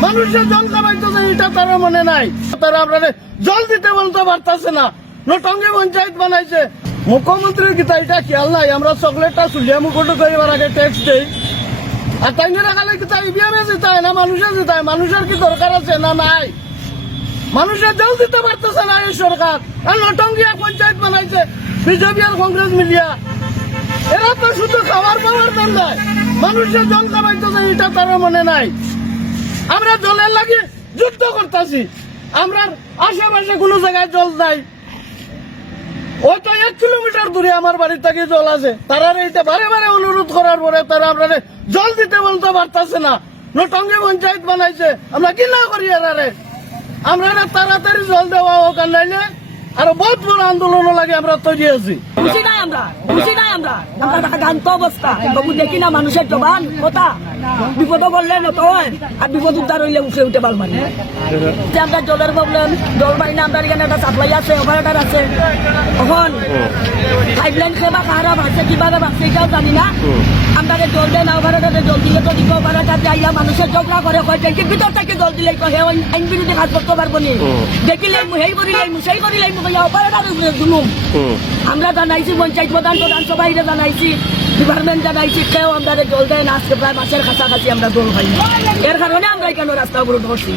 মানুষের মনে জিতায় না মানুষের জিতায়? মানুষের কি দরকার আছে না নাই? মানুষের জল দিতে পারতেছে না এই সরকার। আর নটঙ্গিয়া পঞ্চায়েত বানাইছে বিজেপি আর কংগ্রেস মিলিয়া। এরা তো শুধু খাবার পাওয়ার দেন মানুষের জল খাবাইতেছে এটা তারা মনে নাই। আমরা জলের লাগে যুদ্ধ করতেছি। আমরা আশেপাশে কোনো জায়গায় জল নাই। ওই তো এক কিলোমিটার দূরে আমার বাড়ি থেকে জল আছে। তারা এটা বারে বারে অনুরোধ করার পরে তারা আপনাদের জল দিতে বলতে পারতেছে না। নটঙ্গি পঞ্চায়েত বানাইছে। আমরা কি না করি এরারে? আমরা তাড়াতাড়ি জল দেওয়া আর নাইলে আরও বহুত বড় আন্দোলন লাগে আমরা তৈরি আছি খুশি নাই আমরা খুশি নাই আমরা। আমরা দেখা গান্ত অবস্থা। বাবু দেখি না মানুষের জবান, কথা। বিপদ বললে নত হয়, আর বিপদ উদ্ধার হইলে উঠে উঠে পারব না। যে আমরা জলের প্রবলেম জল পাই না, আমরা এখানে একটা সাপ্লাই আছে অপারেটার আছে। এখন পাইপলাইন সেবা কারা ভাবছে কীভাবে ভাবছে এটাও জানি না। আমরা জল দেয় না অপারেটারে জল দিলে তো দিব অপারেটার যাইয়া মানুষের ঝগড়া করে, কয় ট্যাঙ্কির ভিতর থেকে জল দিলে তো হে আইন বিরোধী কাজ করতে পারব নি। দেখিলে সেই করিলে সেই করিলে আমরা জানাইছি পঞ্চায়েত প্রধান প্রধান সবাইরে জানাইছি ডিপার্টমেন্ট জানাইছি কেউ আমরা জল দেয় না আজকে প্রায় মাসের কাছাকাছি আমরা জল পাই এর কারণে আমরা এখানে রাস্তা অবরোধ করছি